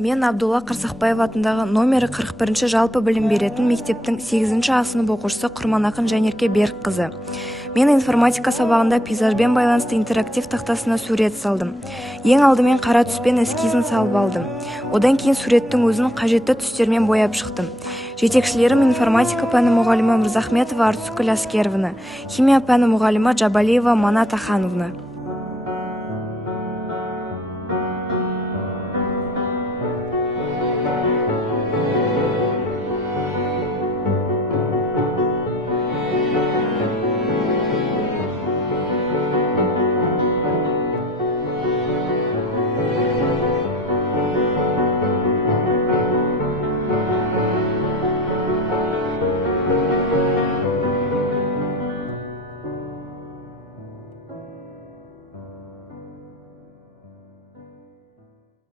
Мен Абдулла Қарсақбаев атындағы номері 41 жалпы білім беретін мектептің 8-ші А сынып оқушысы Құрманақын Жанерке Берікқызы. Мен информатика сабағында пейзажбен байланысты интерактив тақтасына сурет салдым. Ең алдымен қара түспен эскизін салып алдым. Одан кейін суреттің өзін қажетті түстермен бояп шықтым. Жетекшілерім информатика пәні мұғалімі Мырзахметова Артүскүл Аскеровна, химия пәні мұғалімі Жабалиева Манат Ахановна.